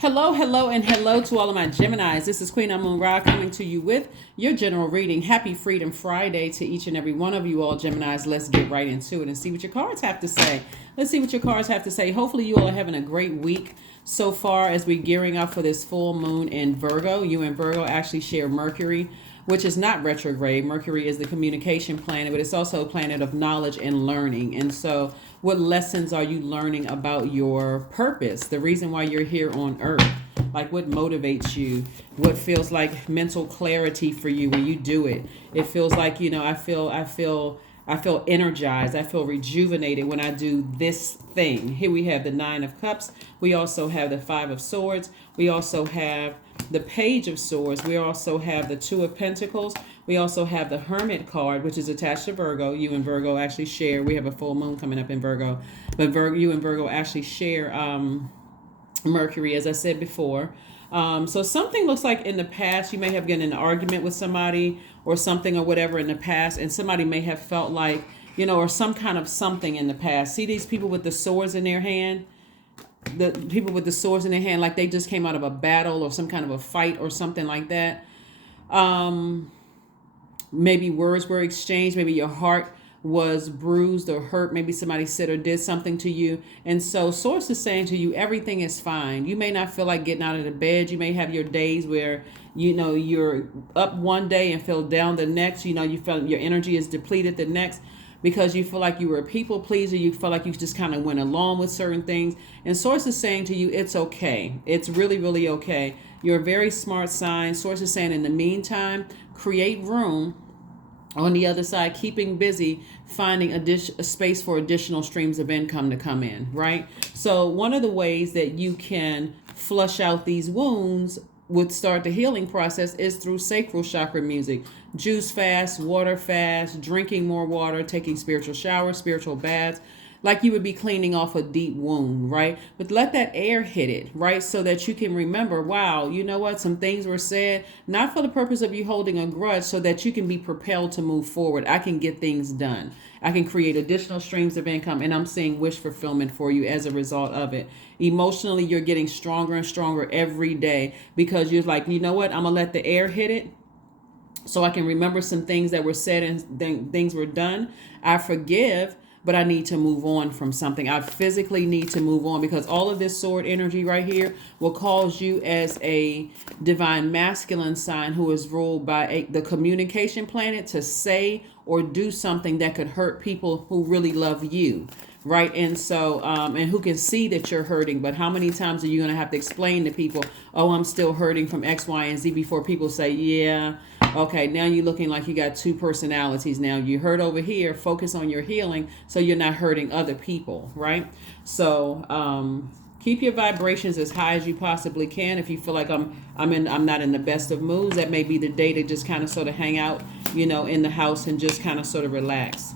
Hello, hello, and hello to all of my Geminis. This is Queen Amun Ra coming to you with your general reading. Happy Freedom Friday to each and every one of you all Geminis. Let's get right into it and see what your cards have to say. Let's see what your cards have to say. Hopefully you all are having a great week so far as we're gearing up for this full moon in Virgo. You and Virgo actually share Mercury, which is not retrograde. Mercury is the communication planet, but it's also a planet of knowledge and learning. And so what lessons are you learning about your purpose, the reason why you're here on earth? Like what motivates you? What feels like mental clarity for you when you do it? It feels like, I feel energized. I feel rejuvenated when I do this thing. Here we have the Nine of Cups. We also have the Five of Swords. We also have the Page of Swords. We also have the Two of Pentacles. We also have the Hermit card, which is attached to Virgo. You and Virgo actually share. We have a full moon coming up in Virgo. But you and Virgo actually share Mercury, as I said before. So something looks like in the past you may have gotten in an argument with somebody or something or whatever in the past, and somebody may have felt like, or some kind of something in the past. See these people with the swords in their hand? The people with the swords in their hand, like they just came out of a battle or some kind of a fight or something like that. Maybe words were exchanged. Maybe your heart was bruised or hurt. Maybe somebody said or did something to you. And so source is saying to you, everything is fine. You may not feel like getting out of the bed. You may have your days where, you're up one day and feel down the next. You feel your energy is depleted the next because you feel like you were a people pleaser. You feel like you just kind of went along with certain things. And source is saying to you, it's okay. It's really, really okay. You're a very smart sign. Source is saying in the meantime, create room on the other side, keeping busy, finding a space for additional streams of income to come in, right? So one of the ways that you can flush out these wounds would start the healing process is through sacral chakra music. Juice fast, water fast, drinking more water, taking spiritual showers, spiritual baths, like you would be cleaning off a deep wound, right? But let that air hit it, right? So that you can remember, wow, you know what? Some things were said, not for the purpose of you holding a grudge, so that you can be propelled to move forward. I can get things done. I can create additional streams of income, and I'm seeing wish fulfillment for you as a result of it. Emotionally, you're getting stronger and stronger every day because you're like, you know what? I'm going to let the air hit it so I can remember some things that were said and things were done. I forgive, but I need to move on from something. I physically need to move on because all of this sword energy right here will cause you as a divine masculine sign who is ruled by the communication planet to say or do something that could hurt people who really love you. Right. And so and who can see that you're hurting. But how many times are you going to have to explain to people, oh, I'm still hurting from X, Y, and Z before people say, yeah, OK, now you're looking like you got two personalities. Now you hurt over here. Focus on your healing so you're not hurting other people. Right. So keep your vibrations as high as you possibly can. If you feel like I'm not in the best of moods, that may be the day to just kind of sort of hang out, in the house and just kind of sort of relax.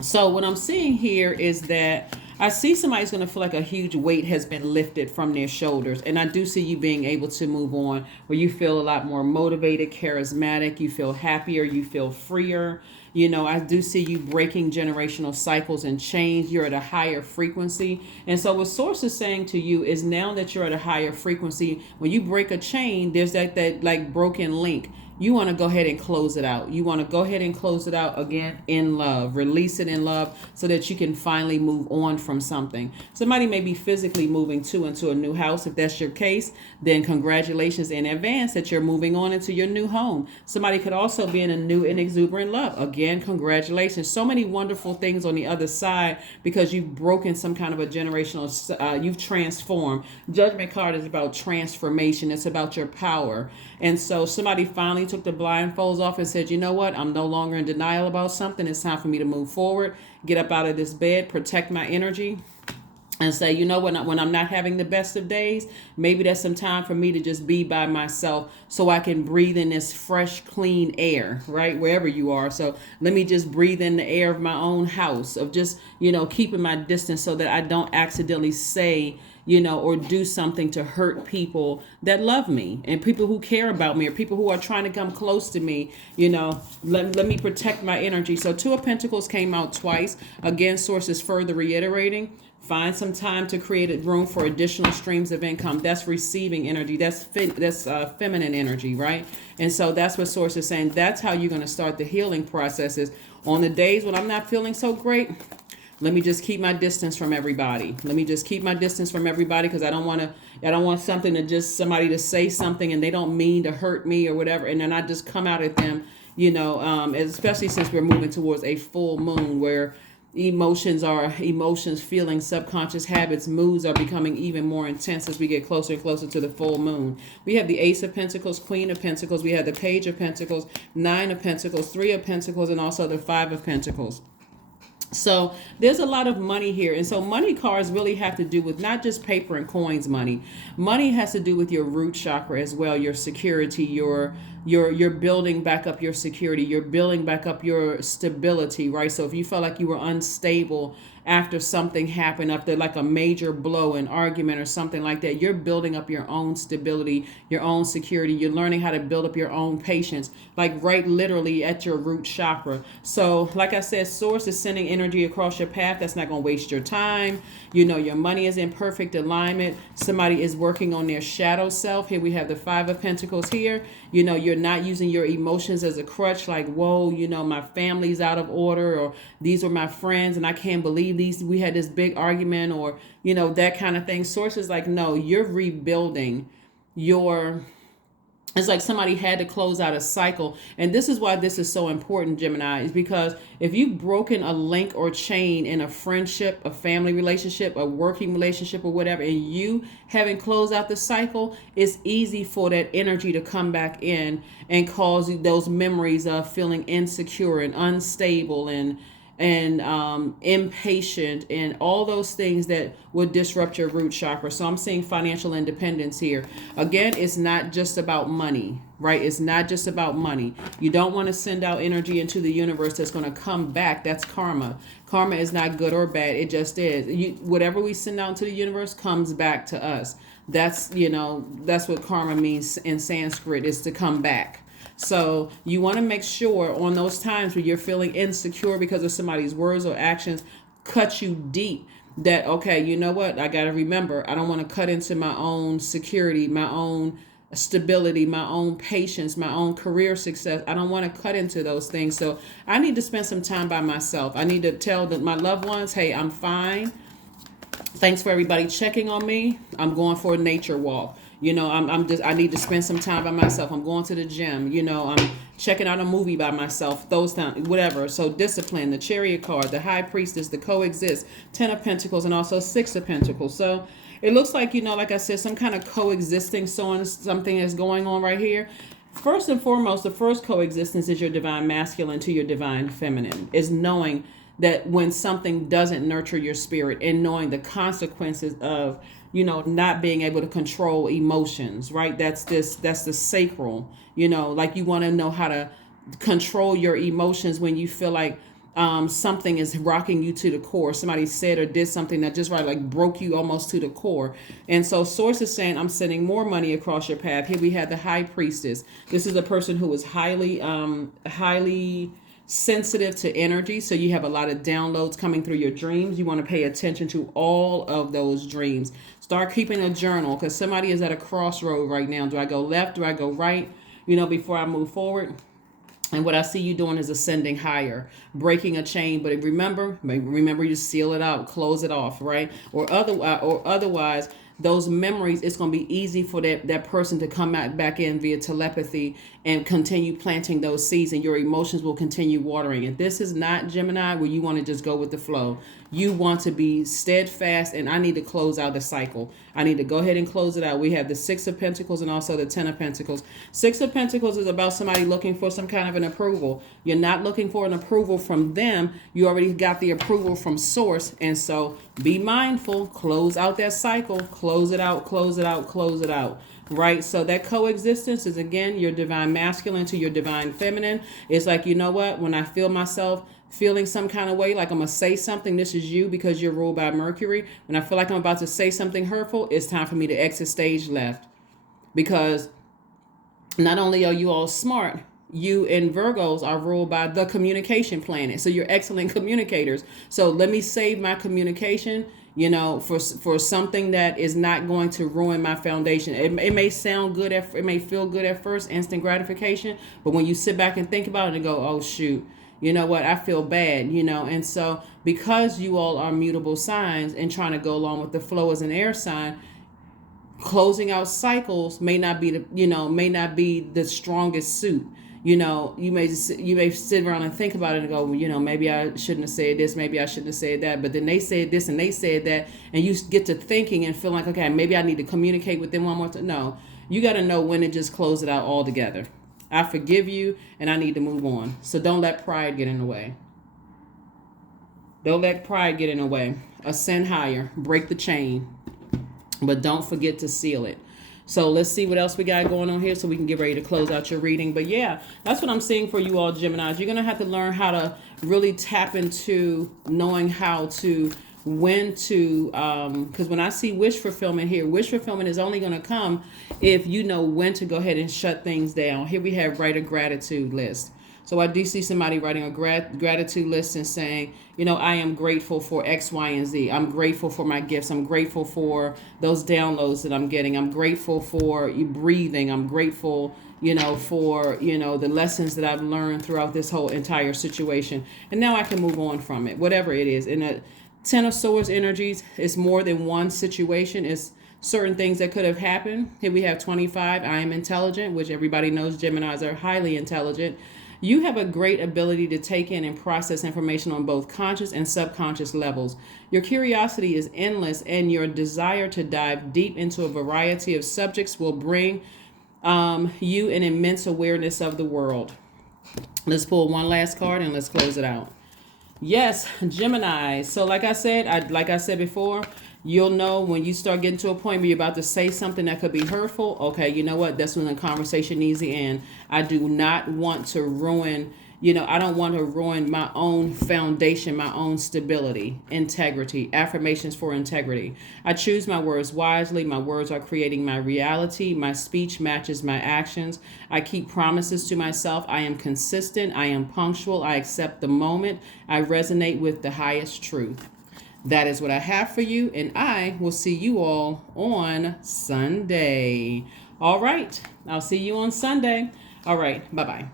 So what I'm seeing here is that I see somebody's going to feel like a huge weight has been lifted from their shoulders. And I do see you being able to move on where you feel a lot more motivated, charismatic. You feel happier. You feel freer. I do see you breaking generational cycles and change. You're at a higher frequency. And so what Source is saying to you is now that you're at a higher frequency, when you break a chain, there's that like broken link. You want to go ahead and close it out. You want to go ahead and close it out again in love. Release it in love so that you can finally move on from something. Somebody may be physically moving into a new house. If that's your case, then congratulations in advance that you're moving on into your new home. Somebody could also be in a new and exuberant love. Again, congratulations. So many wonderful things on the other side because you've broken some kind of a generational, you've transformed. Judgment card is about transformation. It's about your power. And so somebody finally took the blindfolds off and said, you know what? I'm no longer in denial about something. It's time for me to move forward, get up out of this bed, protect my energy, and say, when I'm not having the best of days, maybe that's some time for me to just be by myself so I can breathe in this fresh, clean air, right? Wherever you are. So let me just breathe in the air of my own house, of just, keeping my distance so that I don't accidentally say, or do something to hurt people that love me and people who care about me or people who are trying to come close to me. Let me protect my energy. So Two of Pentacles came out twice. Again, Source is further reiterating Find some time to create a room for additional streams of income. That's receiving energy. That's feminine energy, right? And so that's what Source is saying. That's how you're going to start the healing processes. On the days when I'm not feeling so great, let me just keep my distance from everybody. Let me just keep my distance from everybody because I don't want something to just somebody to say something and they don't mean to hurt me or whatever. And then I just come out at them, especially since we're moving towards a full moon where emotions, feelings, subconscious habits, moods are becoming even more intense as we get closer and closer to the full moon. We have the Ace of Pentacles, Queen of Pentacles. We have the Page of Pentacles, Nine of Pentacles, Three of Pentacles, and also the Five of Pentacles. So there's a lot of money here. And so money cards really have to do with not just paper and coins money. Money has to do with your root chakra as well, your security, you're building back up your security, you're building back up your stability, right? So if you felt like you were unstable after something happened, after like a major blow, an argument or something like that, you're building up your own stability, your own security. You're learning how to build up your own patience, like right literally at your root chakra. So like I said, Source is sending energy across your path that's not going to waste your time. Your money is in perfect alignment. Somebody is working on their shadow self. Here we have the Five of Pentacles here. You're not using your emotions as a crutch, like, whoa, my family's out of order, or these were my friends and I can't believe we had this big argument, or that kind of thing. Source is like, no, you're rebuilding it's like somebody had to close out a cycle. And this is why this is so important, Gemini, is because if you've broken a link or chain in a friendship, a family relationship, a working relationship, or whatever, and you haven't closed out the cycle, it's easy for that energy to come back in and cause you those memories of feeling insecure and unstable and impatient and all those things that would disrupt your root chakra. So I'm seeing financial independence here. Again, it's not just about money, right? It's not just about money. You don't want to send out energy into the universe that's going to come back. That's karma. Karma is not good or bad. It just is. Whatever we send out into the universe comes back to us. That's what karma means in Sanskrit, is to come back. So you want to make sure on those times where you're feeling insecure because of somebody's words or actions cut you deep, that, okay, you know what? I got to remember, I don't want to cut into my own security, my own stability, my own patience, my own career success. I don't want to cut into those things. So I need to spend some time by myself. I need to tell my loved ones, hey, I'm fine. Thanks for everybody checking on me. I'm going for a nature walk. I need to spend some time by myself. I'm going to the gym. I'm checking out a movie by myself. Those times, whatever. So discipline, the Chariot card, the High Priestess, the Coexist, Ten of Pentacles, and also Six of Pentacles. So it looks like, like I said, some kind of coexisting, something is going on right here. First and foremost, the first coexistence is your divine masculine to your divine feminine, is knowing that when something doesn't nurture your spirit and knowing the consequences of not being able to control emotions, right? That's the sacral, like you want to know how to control your emotions when you feel like something is rocking you to the core. Somebody said or did something that just broke you almost to the core. And so Source is saying, I'm sending more money across your path. Here we have the High Priestess. This is a person who is highly sensitive to energy. So you have a lot of downloads coming through your dreams. You want to pay attention to all of those dreams. Start keeping a journal, because somebody is at a crossroad right now. Do I go left? Do I go right? Before I move forward. And what I see you doing is ascending higher, breaking a chain. But remember you seal it out, close it off, right? Or otherwise, those memories, it's going to be easy for that person to come back in via telepathy and continue planting those seeds, and your emotions will continue watering. And this is not, Gemini, where you want to just go with the flow. You want to be steadfast, and I need to close out the cycle. I need to go ahead and close it out. We have the Six of Pentacles and also the Ten of Pentacles. Six of Pentacles is about somebody looking for some kind of an approval. You're not looking for an approval from them. You already got the approval from Source. And so be mindful, close out that cycle, close it out, close it out, close it out. Right? So that coexistence is, again, your divine masculine to your divine feminine. It's like, you know what? When I feel myself feeling some kind of way, like I'm going to say something, this is you because you're ruled by Mercury. When I feel like I'm about to say something hurtful, it's time for me to exit stage left. Because not only are you all smart, you and Virgos are ruled by the communication planet. So you're excellent communicators. So let me save my communication. for something that is not going to ruin my foundation. It may sound good, it may feel good at first, instant gratification, but when you sit back and think about it and go, oh shoot, you know what, I feel bad, and so because you all are mutable signs and trying to go along with the flow as an air sign, closing out cycles may not be the strongest suit. You may sit around and think about it and go, maybe I shouldn't have said this, maybe I shouldn't have said that, but then they said this and they said that, and you get to thinking and feel like, okay, maybe I need to communicate with them one more time. No, you got to know when to just close it out altogether. I forgive you and I need to move on. So don't let pride get in the way. Don't let pride get in the way. Ascend higher, break the chain, but don't forget to seal it. So let's see what else we got going on here so we can get ready to close out your reading. But yeah, that's what I'm seeing for you all, Geminis. You're going to have to learn how to really tap into knowing how to, when to, because when I see wish fulfillment here, wish fulfillment is only going to come if you know when to go ahead and shut things down. Here we have write a gratitude list. So I do see somebody writing a gratitude list and saying, I am grateful for X, Y, and Z. I'm grateful for my gifts. I'm grateful for those downloads that I'm getting. I'm grateful for breathing. I'm grateful, for, the lessons that I've learned throughout this whole entire situation. And now I can move on from it, whatever it is. And the 10 of Swords energies is more than one situation. It's certain things that could have happened. Here we have 25. I am intelligent, which everybody knows Geminis are highly intelligent. You have a great ability to take in and process information on both conscious and subconscious levels. Your curiosity is endless, and your desire to dive deep into a variety of subjects will bring you an immense awareness of the world. Let's pull one last card and let's close it out. Yes, Gemini. So like I said before, you'll know when you start getting to a point where you're about to say something that could be hurtful. Okay, you know what? That's when the conversation needs to end. I do not want to ruin, I don't want to ruin my own foundation, my own stability, integrity, affirmations for integrity. I choose my words wisely. My words are creating my reality. My speech matches my actions. I keep promises to myself. I am consistent. I am punctual. I accept the moment. I resonate with the highest truth. That is what I have for you, and I will see you all on Sunday. All right, I'll see you on Sunday. All right, bye-bye.